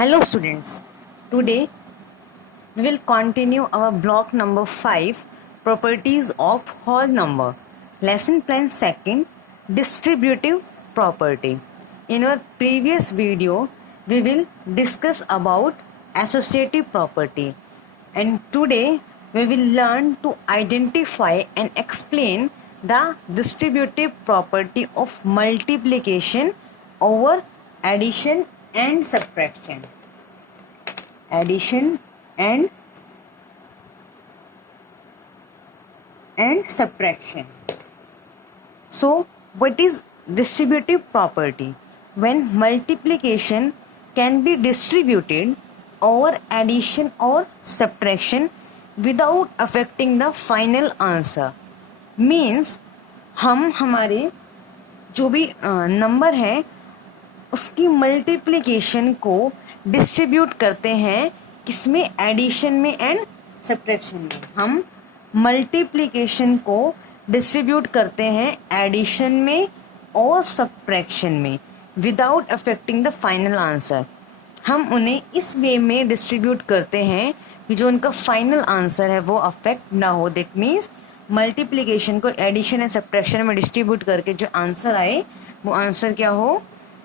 Hello students, today we will continue our block number 5, properties of whole number. Lesson plan 2nd, distributive property. In our previous video, we will discuss about associative property, and today we will learn to identify and explain the distributive property of multiplication over addition and subtraction. Addition and subtraction. So what is distributive property? When multiplication can be distributed over addition or subtraction without affecting the final answer. Means हम हमारे जो भी number है उसकी multiplication को distribute करते हैं किसमें, एडिशन में एंड सब्ट्रैक्शन में. हम मल्टीप्लिकेशन को डिस्ट्रीब्यूट करते हैं एडिशन में और सब्ट्रैक्शन में without affecting the final answer. हम उन्हें इस वे में डिस्ट्रीब्यूट करते हैं कि जो उनका फाइनल आंसर है वो अफेक्ट ना हो. दैट मीन्स मल्टीप्लिकेशन को एडिशन एंड सब्ट्रैक्शन में डिस्ट्रीब्यूट करके जो आंसर आए वो आंसर क्या हो,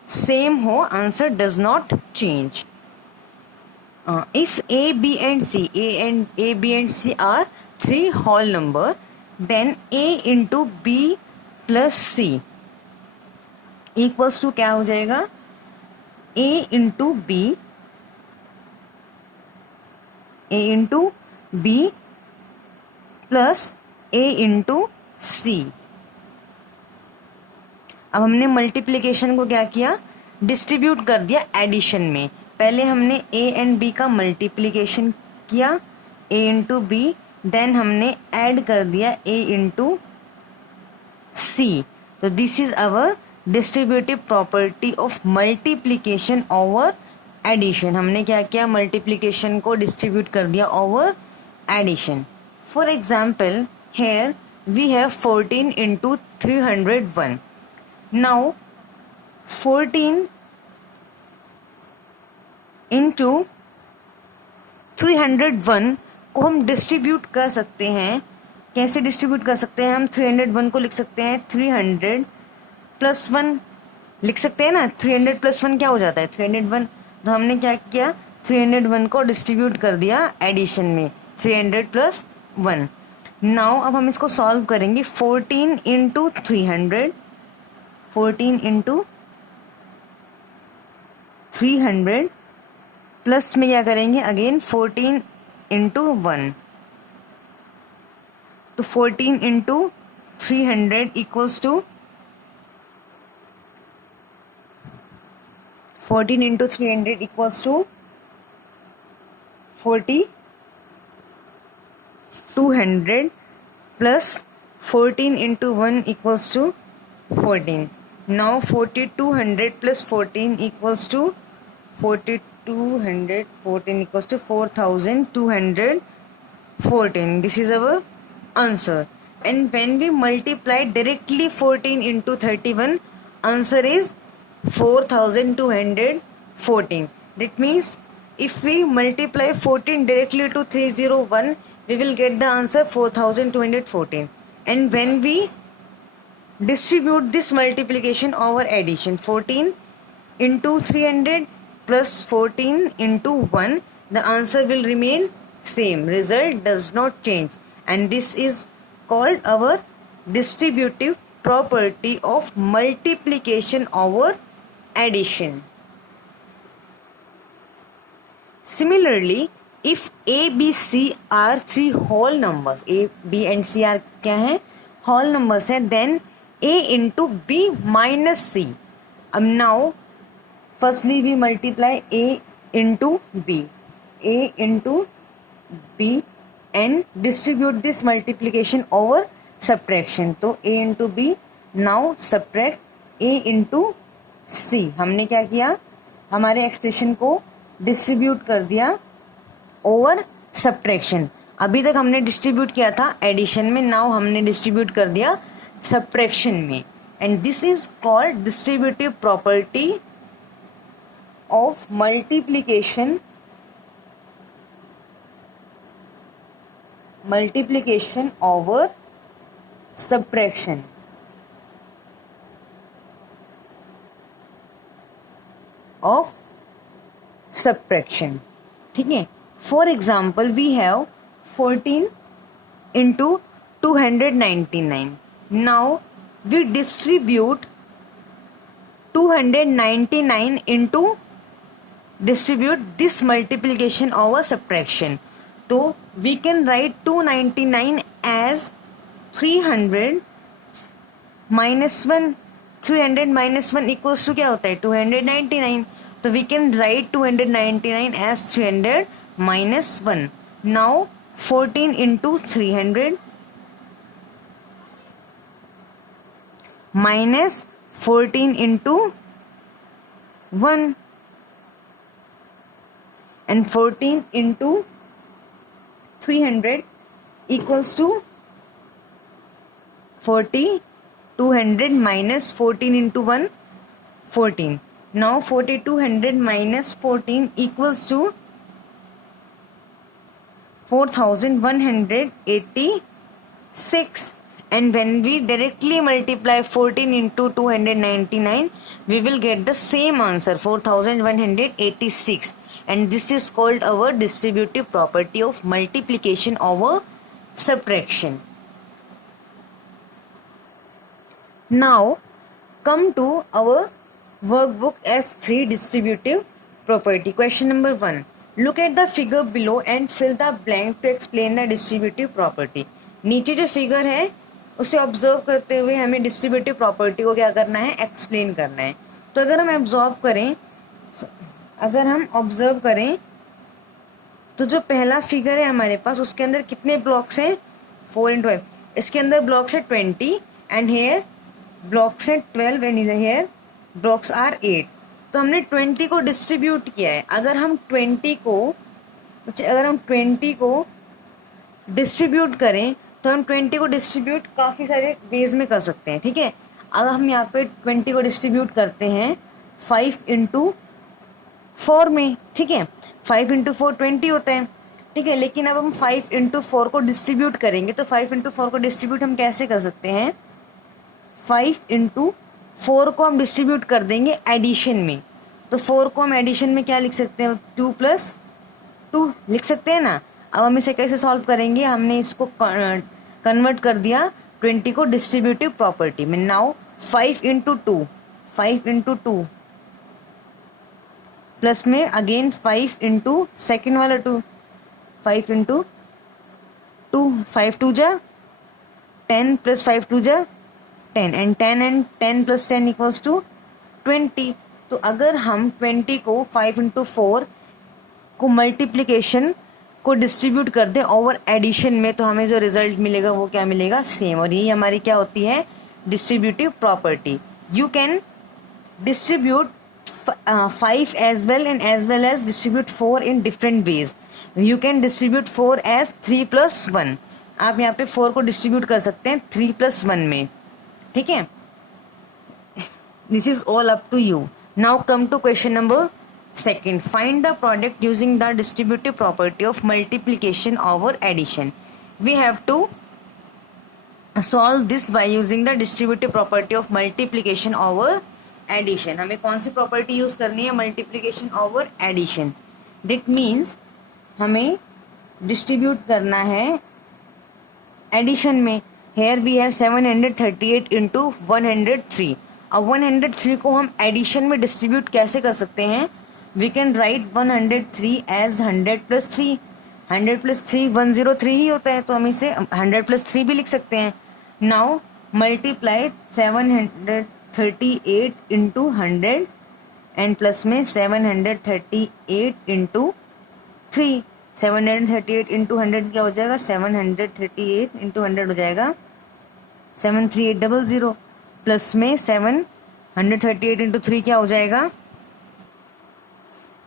सेम हो, answer does not change. If A, B and C are three whole number, then A into B plus C equals to क्या हो जाएगा, A into B plus A into C. अब हमने मल्टीप्लिकेशन को क्या किया, डिस्ट्रीब्यूट कर दिया एडिशन में. पहले हमने A एंड B का मल्टीप्लिकेशन किया, A इंटू बी, देन हमने ऐड कर दिया A इंटू C. तो this is our distributive property of multiplication over addition. हमने क्या किया, मल्टीप्लिकेशन को डिस्ट्रीब्यूट कर दिया over addition. For example here we have 14 into 301. Now 14 into 301 को हम डिस्ट्रीब्यूट कर सकते हैं. कैसे डिस्ट्रीब्यूट कर सकते हैं, हम 301 को लिख सकते हैं 300 प्लस 1 लिख सकते हैं ना. 300 प्लस 1 क्या हो जाता है, 301. तो हमने क्या किया, 301 को डिस्ट्रीब्यूट कर दिया एडिशन में 300 प्लस 1. नाउ अब हम इसको सॉल्व करेंगे. 14 इंटू 300, 14 इंटू 300 प्लस में क्या करेंगे, अगेन 14 इंटू 1. तो 14 into 300 equals to 14 into 300 equals to 4200 plus 14 into 1 equals to 14. Now 4200 plus 14 equals to 4214 equals to 4214. This is our answer. And when we multiply directly 14 into 31, answer is 4214. That means if we multiply 14 directly to 301, we will get the answer 4214. And when we distribute this multiplication over addition, 14 into 300 plus 14 into 1, the answer will remain same. Result does not change, and this is called our distributive property of multiplication over addition. Similarly, if A, B, C are three whole numbers, A, B and C are क्या हैं, whole numbers हैं, then A into B minus C. Now firstly we multiply A into B, A into B and distribute this multiplication over subtraction. तो A into B, now subtract A into C. हमने क्या किया, हमारे expression को distribute कर दिया over subtraction. अभी तक हमने डिस्ट्रीब्यूट किया था एडिशन में, नाउ हमने डिस्ट्रीब्यूट कर दिया सब्ट्रैक्शन में. And this is called distributive property of multiplication over subtraction. ठीक है. For example we have 14 into 299. Now we distribute 299 into distribute this multiplication over subtraction. So we can write 299 as 300 minus 1. 300 minus 1 equals to क्या होता है 299. तो we can write 299 as 300 minus 1. Now 14 into 300 minus 14 into 1 and 14 into 300 equals to 40. 200 minus 14 into 1, 14. Now 4200 minus 14 equals to 4186. And when we directly multiply 14 into 299, we will get the same answer, 4186. And this is called our distributive property of multiplication over subtraction. Now come to our workbook S3 distributive property. Question number 1. Look at the figure below and fill the blank to explain the distributive property. नीचे जो figure है उसे observe करते हुए हमें distributive property को क्या करना है, एक्सप्लेन करना है. तो अगर हम ऑब्जर्व करें तो जो पहला फिगर है हमारे पास उसके अंदर कितने ब्लॉक्स हैं, 4 into 5. इसके अंदर ब्लॉक्स है 20 एंड हेयर ब्लॉक्स हैं 12 एंड हेयर ब्लॉक्स आर 8. तो हमने 20 को डिस्ट्रीब्यूट किया है. अगर हम 20 को डिस्ट्रीब्यूट करें तो हम 20 को डिस्ट्रीब्यूट काफ़ी सारे वेज में कर सकते हैं. ठीक है. अगर हम यहाँ पे 20 को डिस्ट्रीब्यूट करते हैं 5 into 4 में. ठीक है. 5 into 4 20 होता है. ठीक है. लेकिन अब हम 5 into 4 को डिस्ट्रीब्यूट करेंगे तो 5 into 4 को डिस्ट्रीब्यूट हम कैसे कर सकते हैं, 5 into 4 को हम डिस्ट्रीब्यूट कर देंगे एडिशन में. तो 4 को हम एडिशन में क्या लिख सकते हैं, 2 + 2 लिख सकते हैं ना. अब हम इसे कैसे सॉल्व करेंगे, हमने इसको कन्वर्ट कर दिया 20 को डिस्ट्रीब्यूटिव प्रॉपर्टी में. नाउ 5 into 2 प्लस में अगेन 5 into सेकेंड वाला 2, 5 into 2, 5 2 जा 10 + 5 2 जा 10 and 10 + 10 equals to 20. तो अगर हम 20 को 5 into 4 को मल्टीप्लिकेशन को डिस्ट्रीब्यूट कर दें ओवर एडिशन में तो हमें जो रिजल्ट मिलेगा वो क्या मिलेगा, सेम. और यही हमारी क्या होती है, distributive property. You can distribute 5 as well as distribute 4 in different ways. You can distribute 4 as 3 + 1. आप यहाँ पे 4 को डिस्ट्रीब्यूट कर सकते हैं 3 + 1 में. ठीक है. This is all up to you. Now come to question number 2. Find the product using the distributive property of multiplication over addition. We have to solve this by using the distributive property of multiplication over addition. हमें कौन सी property use करनी है, multiplication over addition. That means हमें distribute करना है addition में. Here we have 738 into 103. अब 103 को हम एडिशन में डिस्ट्रीब्यूट कैसे कर सकते हैं, वी कैन राइट 103 as 100 + 3. 100 + 3 103 ही होता है, तो हम इसे 100 + 3 भी लिख सकते हैं. Now multiply 738 into 100 and plus में 738 into 3. 738 into 100 क्या हो जाएगा, 738 into 100 हो जाएगा 73800 प्लस में 738 into 3 क्या हो जाएगा,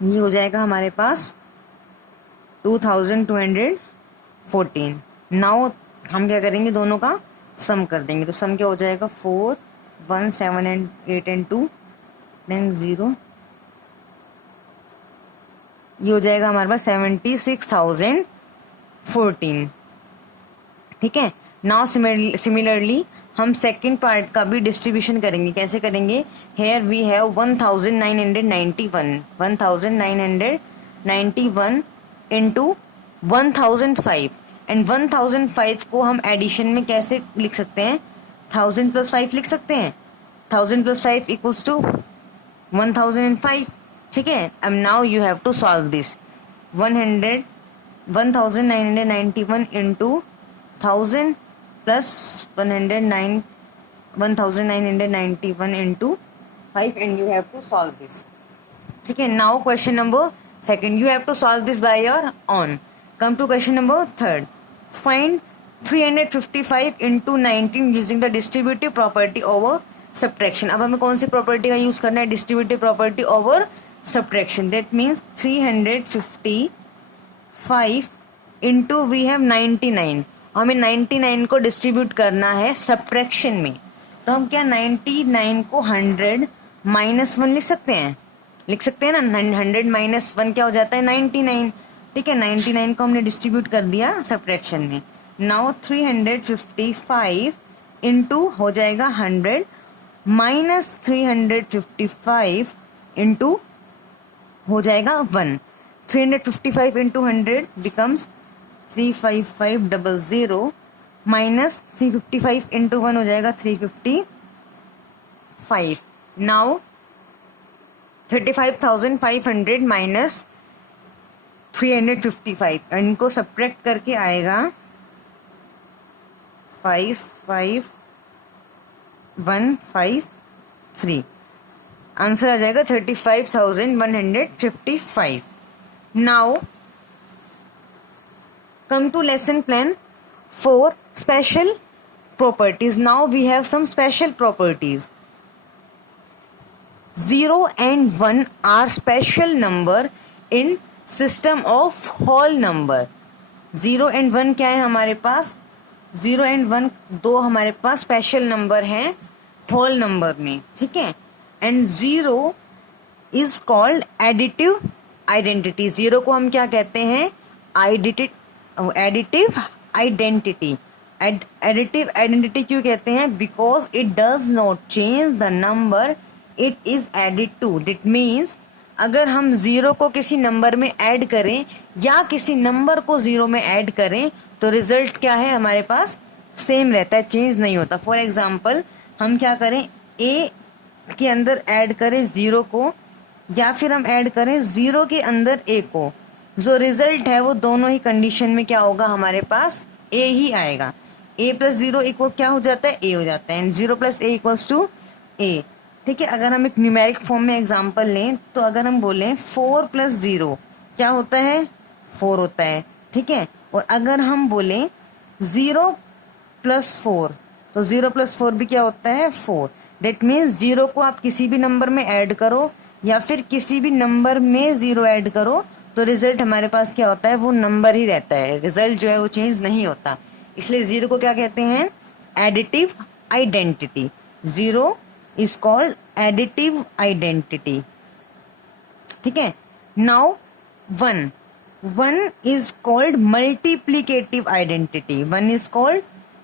ये हो जाएगा हमारे पास 2214. नाउ हम क्या करेंगे, दोनों का सम कर देंगे. तो सम क्या हो जाएगा, 4 1 7 and 8 and 2 then 0 ये हो जाएगा हमारे पास 76,014। ठीक है। नाउ सिमिलरली हम सेकेंड पार्ट का भी डिस्ट्रीब्यूशन करेंगे। कैसे करेंगे? Here we have 1991 into 1005 and 1005 को हम एडिशन में कैसे लिख सकते हैं? 1000 + 5 लिख सकते हैं। 1000 + 5 इक्वल्स टू 1005। ठीक है। अब now you have to solve this. 1991 into 1000 plus 1991 into 5 and you have to solve this. ठीक है। Now question number second, you have to solve this by your own. Come to question number third, find 355 into 19 using the distributive property over subtraction. अब हमें कौन सी property का use करना है? Distributive property over subtraction. That means 355 into we have 99। हमें 99 को distribute करना है सब्ट्रैक्शन में। तो हम क्या 99 को 100 -1 लिख सकते हैं? लिख सकते हैं ना। 100 - 1 क्या हो जाता है? 99। ठीक है। 99 को हमने डिस्ट्रीब्यूट कर दिया सब्ट्रैक्शन में। नाउ 355 इंटू हो जाएगा 100 माइनस 355 इंटू हो जाएगा 1। 355 इंटू 100 बिकम्स 35500 माइनस 355 इंटू 1 हो जाएगा 355। नाउ 35,500 माइनस 355 इनको सब्ट्रैक्ट करके आएगा 55153। आंसर आ जाएगा 35,155। Now come to lesson plan 4 special properties. Now we have some special properties. 0 and 1 are special number in system of whole number. 0 and 1 क्या है हमारे पास? 0 and 1 दो हमारे पास स्पेशल नंबर हैं होल नंबर में। ठीक है। And 0 is called additive identity. 0 को हम क्या कहते हैं? Additive identity. एडिटिव आइडेंटिटी क्यों कहते हैं? Because it does not change the number it is added to. That means अगर हम 0 को किसी नंबर में ऐड करें या किसी नंबर को 0 में ऐड करें तो रिजल्ट क्या है हमारे पास? सेम रहता है, चेंज नहीं होता। फॉर एग्जाम्पल हम क्या करें? a के अंदर ऐड करें 0 को या फिर हम ऐड करें 0 के अंदर a को, जो रिजल्ट है वो दोनों ही कंडीशन में क्या होगा हमारे पास? a ही आएगा। a + 0 इक्वल क्या हो जाता है? a हो जाता है। And 0 + a equals to a। ठीक है। अगर हम एक न्यूमेरिक फॉर्म में एग्जांपल लें तो अगर हम बोलें 4 + 0 क्या होता है? 4 होता है। ठीक है। और अगर हम बोलें 0 + 4 तो 0 + 4 भी क्या होता है? 4। दैट मीन्स 0 को आप किसी भी नंबर में ऐड करो या फिर किसी भी नंबर में 0 ऐड करो तो रिजल्ट हमारे पास क्या होता है? वो नंबर ही रहता है। रिजल्ट जो है वो चेंज नहीं होता। इसलिए 0 को क्या कहते हैं? Additive identity. 0 is called additive identity. ठीक है। Now 1 is called multiplicative identity. 1 is called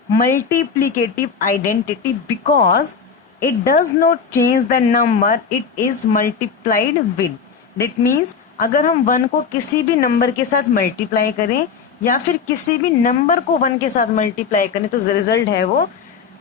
multiplicative identity because it does not change the number it is multiplied with. That means अगर हम 1 को किसी भी नंबर के साथ मल्टीप्लाई करें या फिर किसी भी नंबर को 1 के साथ मल्टीप्लाई करें तो रिजल्ट है वो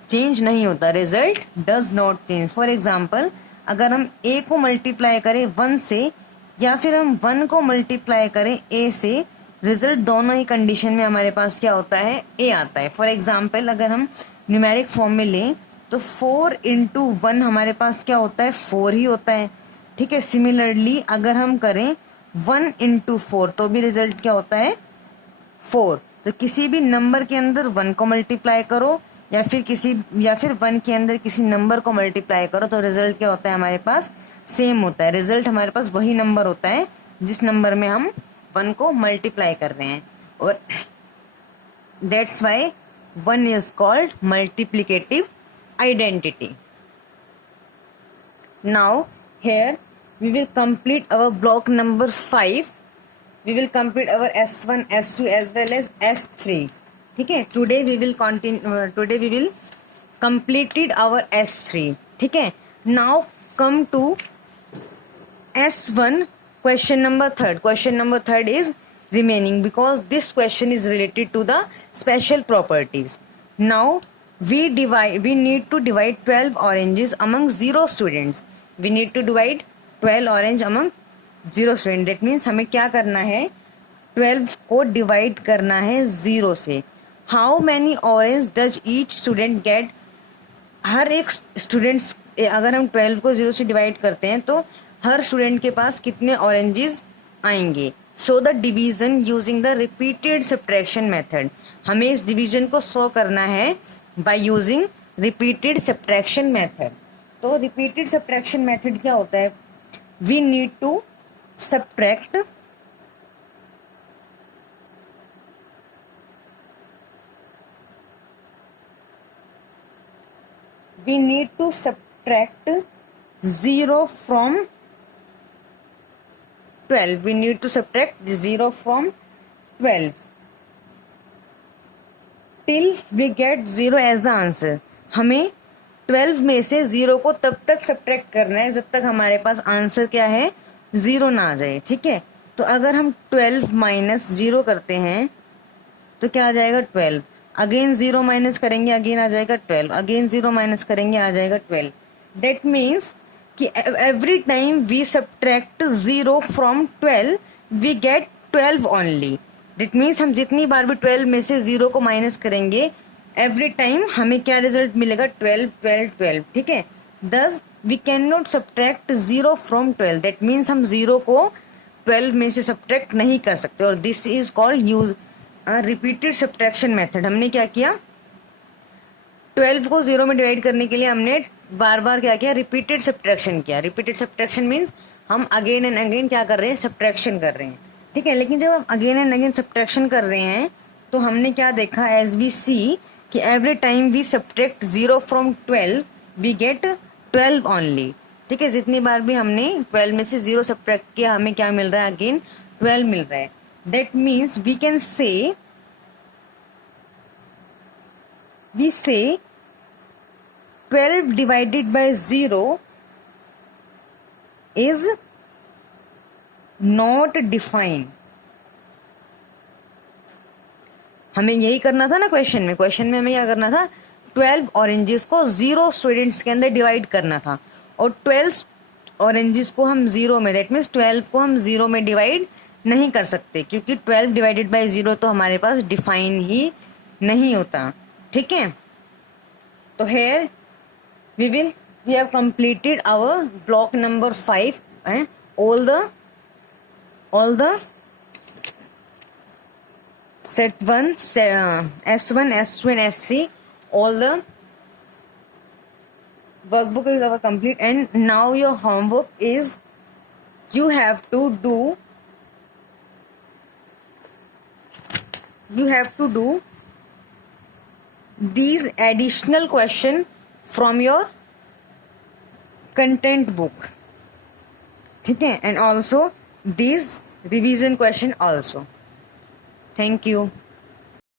चेंज नहीं होता। Result does not change. For example अगर हम a को मल्टीप्लाई करें 1 से या फिर हम 1 को मल्टीप्लाई करें a से, रिजल्ट दोनों ही कंडीशन में हमारे पास क्या होता है? a आता है। फॉर एग्जाम्पल अगर हम न्यूमेरिक फॉर्म में लें तो 4 × 1 हमारे पास क्या होता है? 4 ही होता है। ठीक है। सिमिलरली अगर हम करें 1 × 4 तो भी रिजल्ट क्या होता है? 4। तो किसी भी नंबर के अंदर 1 को मल्टीप्लाई करो या फिर 1 के अंदर किसी नंबर को मल्टीप्लाई करो तो रिजल्ट क्या होता है हमारे पास? सेम होता है। रिजल्ट हमारे पास वही नंबर होता है जिस नंबर में हम 1 को मल्टीप्लाई कर रहे हैं। और that's why 1 is called multiplicative identity. Now here we will complete our block number 5 we will complete our S1, S2 as well as S3. ठीक है, today we will completed our S3. ठीक है, now come to S1. Question number third is remaining, because this question is related to the special properties. Now we need to divide 12 oranges among 0 students. We need to divide 12 orange among 0 students. That means हमें क्या करना है, 12 को divide करना है 0 से. How many orange does each student get? हर एक स्टूडेंट्स, अगर हम 12 को 0 से डिवाइड करते हैं तो हर स्टूडेंट के पास कितने ऑरेंजेस आएंगे. Show the division using the repeated subtraction method. हमें इस डिवीजन को शो करना है by using repeated subtraction method. तो रिपीटेड सब्ट्रैक्शन मेथड क्या होता है? We need to subtract we need to subtract 0 from 12. We need to subtract 0 from 12 till we get 0 as the answer. हमें 12 में से 0 को तब तक सब्ट्रैक्ट करना है जब तक हमारे पास आंसर क्या है, 0 ना आ जाए. ठीक है, तो अगर हम 12 माइनस 0 करते हैं तो क्या आ जाएगा, 12. अगेन 0 माइनस करेंगे, अगेन आ जाएगा 12. अगेन 0 माइनस करेंगे, आ जाएगा 12. डेट मीन्स कि every time we subtract 0 from 12 we get 12 only. That means हम जितनी बार भी 12 में से 0 को माइनस करेंगे एवरी टाइम हमें क्या रिजल्ट मिलेगा, 12 12 12. ठीक है, thus we can not subtract 0 from 12. That means हम 0 को 12 में से सब्ट्रैक्ट नहीं कर सकते, और this is called use repeated subtraction method. हमने क्या किया, 12 को 0 में डिवाइड करने के लिए हमने बार बार क्या किया, रिपीटेड सब्ट्रैक्शन किया. रिपीटेड सब्ट्रैक्शन मीन्स हम अगेन एंड अगेन क्या कर रहे हैं, सब्ट्रैक्शन कर रहे हैं. ठीक है, लेकिन जब हम अगेन एंड अगेन सब्ट्रैक्शन कर रहे हैं तो हमने क्या देखा, एज वी सी कि every time we subtract 0 from 12 we get 12 only. ठीक है, जितनी बार भी हमने 12 में से 0 सब्ट्रैक्ट किया हमें क्या मिल रहा है, अगेन 12 मिल रहा है. That means we say 12 divided by 0 is not defined. हमें यही करना था ना क्वेश्चन में. क्वेश्चन में हमें क्या करना था, 12 ऑरेंजेस को 0 स्टूडेंट्स के अंदर डिवाइड करना था, और 12 ऑरेंजेस को हम 0 में, दैट मीन्स 12 को हम 0 में डिवाइड नहीं कर सकते, क्योंकि 12 डिवाइडेड बाय 0 तो हमारे पास डिफाइन ही नहीं होता. ठीक है, तो here we have completed our block number 5 and all the set 1, S1, S2 and S3, all the workbook is our complete, and now your homework is you have to do these additional question from your content book. ठीक है, and also these revision question also. Thank you.